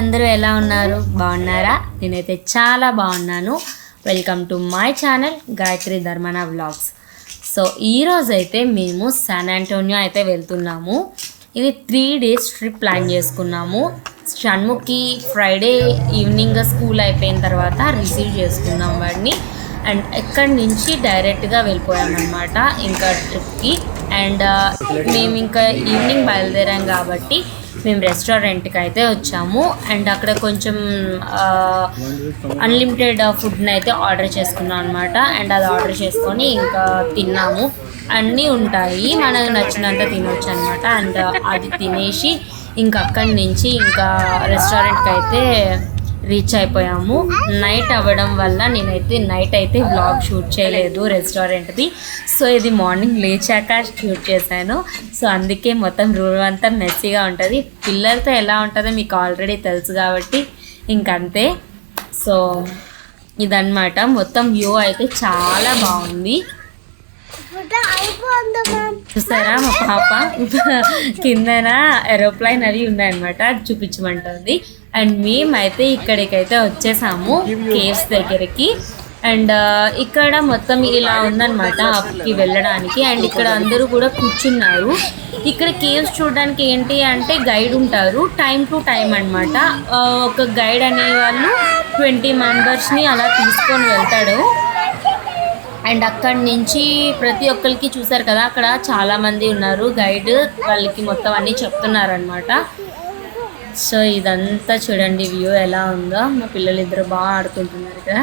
అందరూ ఎలా ఉన్నారు? బాగున్నారా? నేనైతే చాలా బాగున్నాను. Welcome to my channel Gayatri Dharmana vlogs. So ఈరోజు అయితే మేము శాన్ ఆంటోనియో అయితే వెళ్తున్నాము. ఇది 3 days ట్రిప్ ప్లాన్ చేసుకున్నాము. షణ్ముఖి ఫ్రైడే ఈవినింగ్ స్కూల్ అయిపోయిన తర్వాత రిసీవ్ చేసుకున్నాం వాడిని. అండ్ ఎక్కడి నుంచి డైరెక్ట్గా వెళ్ళిపోయామన్నమాట ఇంకా ట్రిప్కి. అండ్ మేము ఇంకా ఈవినింగ్ బయలుదేరాం కాబట్టి మేము రెస్టారెంట్కి అయితే వచ్చాము. అండ్ అక్కడ కొంచెం అన్లిమిటెడ్ ఫుడ్ని అయితే ఆర్డర్ చేసుకున్నాం అనమాట. అండ్ అది ఆర్డర్ చేసుకొని ఇంకా తిన్నాము. అన్నీ ఉంటాయి, మనకు నచ్చినంత తినొచ్చు అనమాట. అండ్ అది తినేసి ఇంకా అక్కడి నుంచి ఇంకా రెస్టారెంట్కి అయితే రీచ్ అయిపోయాము. నైట్ అవ్వడం వల్ల నేనైతే నైట్ అయితే వ్లాగ్ షూట్ చేయలేదు రెస్టారెంట్ది. సో ఇది మార్నింగ్ లేచాక షూట్ చేశాను. సో అందుకే మొత్తం రూమ్ అంతా మెస్సీగా ఉంటుంది. పిల్లలతో ఎలా ఉంటుందో మీకు ఆల్రెడీ తెలుసు కాబట్టి ఇంకంతే. సో ఇదన్నమాట, మొత్తం వ్యూ అయితే చాలా బాగుంది. చూసారా మా పాప కిందన ఏరోప్లైన్ అవి ఉన్నాయన్నమాట, అది చూపించమంటుంది. అండ్ మేమైతే ఇక్కడికైతే వచ్చేసాము కేవ్స్ దగ్గరికి. అండ్ ఇక్కడ మొత్తం ఇలా ఉందన్నమాట అప్కి వెళ్ళడానికి. అండ్ ఇక్కడ అందరూ కూడా కూర్చున్నారు. ఇక్కడ కేవ్స్ చూడడానికి ఏంటి అంటే గైడ్ ఉంటారు, టైం టు టైం అనమాట. ఒక గైడ్ అనేవాళ్ళు 20 మెంబర్స్ని అలా తీసుకొని వెళ్తాడు. అండ్ అక్కడి నుంచి ప్రతి ఒక్కరికి చూసారు కదా, అక్కడ చాలామంది ఉన్నారు గైడ్, వాళ్ళకి మొత్తం అన్నీ చెప్తున్నారనమాట. సో ఇదంతా చూడండి వ్యూ ఎలా ఉందో. మా పిల్లలు ఇద్దరు బాగా ఆడుకుంటున్నారు కదా.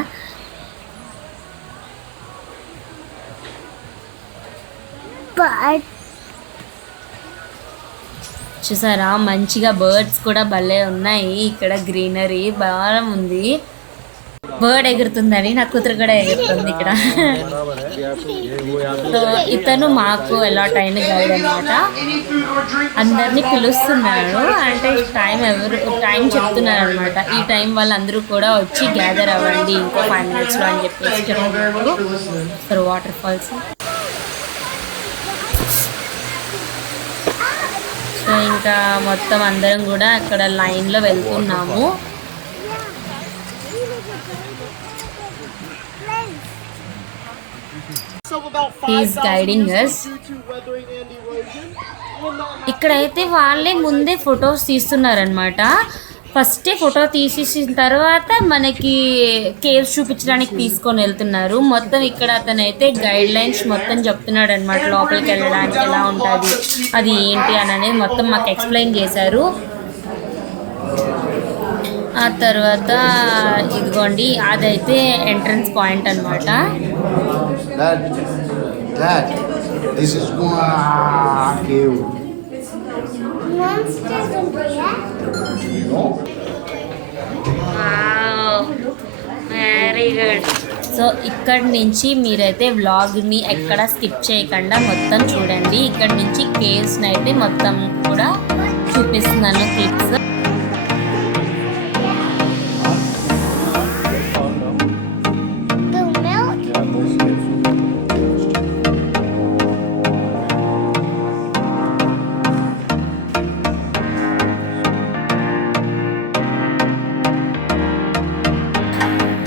చూసారా మంచిగా బర్డ్స్ కూడా భలే ఉన్నాయి. ఇక్కడ గ్రీనరీ బాగా ఉంది. బర్డ్ ఎగురుతుందని నా కూతురు కూడా ఎగురుతుంది ఇక్కడ. సో ఇతను మాకు అలాట్ అయిన గైడ్ అనమాట. అందరినీ పిలుస్తున్నాడు, అంటే టైం చెప్తున్నారు అనమాట. ఈ టైం వాళ్ళందరూ కూడా వచ్చి గ్యాదర్ అవ్వండి ఇంకో 5 minutes అని చెప్పేసి చెప్తున్నారు. For water falls. సో ఇంకా మొత్తం అందరం కూడా అక్కడ లైన్లో వెళ్తున్నాము. He's guiding us. ఇక్కడైతే వాళ్ళే ముందే ఫొటోస్ తీస్తున్నారనమాట. ఫస్టే ఫోటో తీసేసిన తర్వాత మనకి కేవ్స్ చూపించడానికి తీసుకొని వెళ్తున్నారు. మొత్తం ఇక్కడ అతనైతే గైడ్ లైన్స్ మొత్తం చెప్తున్నాడు అనమాట. లోపలికి వెళ్ళడానికి ఎలా ఉంటుంది, అది ఏంటి అని అనేది మొత్తం మాకు ఎక్స్ప్లెయిన్ చేశారు. ఆ తర్వాత ఇదిగోండి అదైతే ఎంట్రన్స్ పాయింట్ అనమాట. This is one cave. Very good. So ఇక్కడి నుంచి మీరైతే వ్లాగ్ని ఎక్కడ స్కిప్ చేయకుండా మొత్తం చూడండి. ఇక్కడి నుంచి కేవ్స్ని అయితే మొత్తం కూడా చూపిస్తున్నాను క్లిప్స్.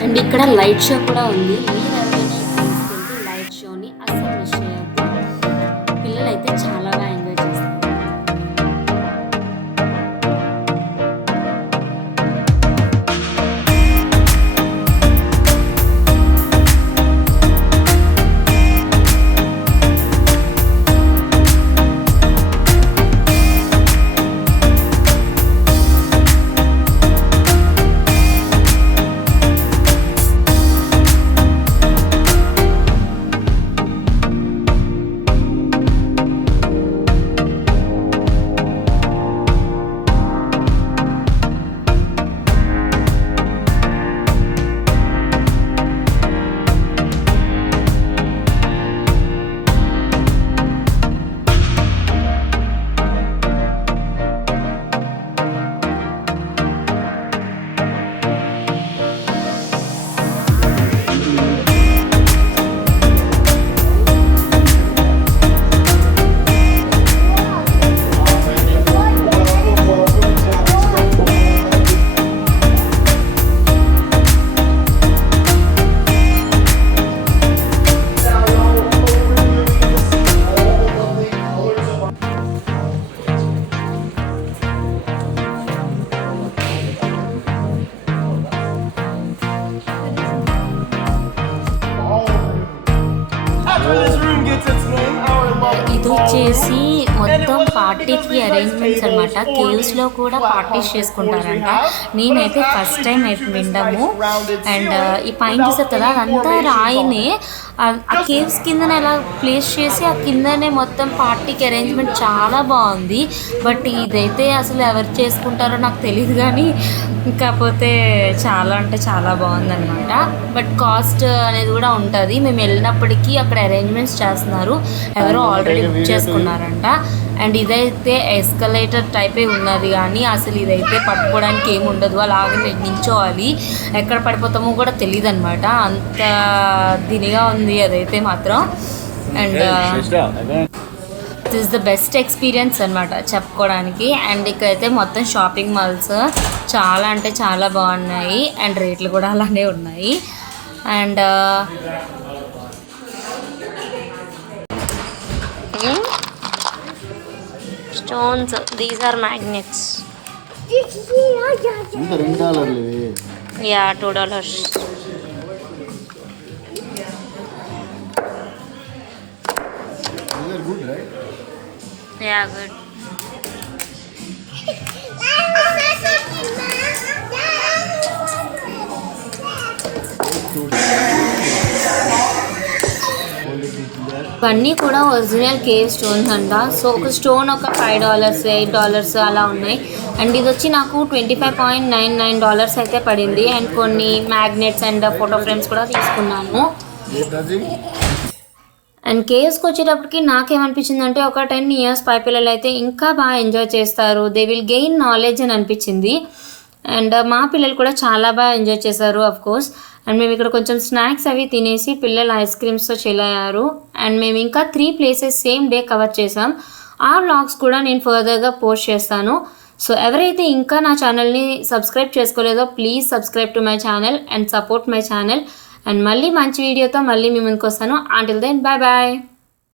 అండ్ ఇక్కడ లైట్ షో కూడా ఉంది. మీరు ఎవరైనా తీసుకెళ్తే లైట్ షోని అసలు మిస్ చేయొద్దు. పిల్లలు అయితే చాలా బాగా ఎంజాయ్ చేస్తారు. వచ్చేసి మొత్తం పార్టీకి అరేంజ్మెంట్స్ అనమాట. కేవ్స్లో కూడా పార్టీస్ చేసుకుంటారంట. నేనైతే ఫస్ట్ టైం అయితే వినడము. అండ్ ఈ పైన చూసారు కదా అదంతా రాయినే. ఆ కేవ్స్ కిందనే అలా ప్లేస్ చేసి ఆ కిందనే మొత్తం పార్టీకి అరేంజ్మెంట్ చాలా బాగుంది. బట్ ఇదైతే అసలు ఎవరు చేసుకుంటారో నాకు తెలియదు కానీ కాకపోతే చాలా అంటే చాలా బాగుందన్నమాట. బట్ కాస్ట్ అనేది కూడా ఉంటుంది. మేము వెళ్ళినప్పటికీ అక్కడ అరేంజ్మెంట్స్ చేస్తున్నారు, ఎవరో ఆల్రెడీ బుక్ చేసుకున్నారంట. అండ్ ఇదైతే ఎస్కలేటర్ టైపే ఉన్నది కానీ అసలు ఇదైతే పట్టుకోవడానికి ఏమి ఉండదు, అలాగే నించోవాలి, ఎక్కడ పడిపోతామో కూడా తెలియదు అనమాట, అంత దినిగా ఉంది అదైతే మాత్రం. And this the best experience అనమాట చెప్పుకోవడానికి. అండ్ ఇక్కడైతే మొత్తం షాపింగ్ మాల్స్ చాలా అంటే చాలా బాగున్నాయి అండ్ రేట్లు కూడా అలానే ఉన్నాయి. And stones, these are magnets. Yeah $2. Good, right? Yeah, good. ఇవన్నీ కూడా ఒరిజినల్ కేవ్ స్టోన్స్ అంట. సో ఒక స్టోన్ ఒక $5, $8 అలా ఉన్నాయి. అండ్ ఇది వచ్చి నాకు $25.99 అయితే పడింది. అండ్ కొన్ని మ్యాగ్నెట్స్ అండ్ ఫోటో ఫ్రేమ్స్ కూడా తీసుకున్నాను. అండ్ కేవ్స్కి వచ్చేటప్పటికి నాకేమనిపించింది అంటే ఒక 10 years పై పిల్లలు అయితే ఇంకా బాగా ఎంజాయ్ చేస్తారు, దే విల్ గెయిన్ నాలెడ్జ్ అని అనిపించింది. అండ్ మా పిల్లలు కూడా చాలా బాగా ఎంజాయ్ చేశారు అఫ్ కోర్స్. అండ్ మేము ఇక్కడ కొంచెం స్నాక్స్ అవి తినేసి పిల్లలు ఐస్ క్రీమ్స్తో చెల్లయ్యారు. అండ్ మేము ఇంకా 3 places సేమ్ డే కవర్ చేసాం. ఆ వ్లాగ్స్ కూడా నేను ఫర్దర్గా పోస్ట్ చేస్తాను. సో ఎవరైతే ఇంకా నా ఛానల్ని సబ్స్క్రైబ్ చేసుకోలేదో please subscribe to my channel and support my channel. And మళ్ళీ మంచి వీడియోతో మళ్ళీ మీ ముందుకు వస్తాను. Until then bye bye.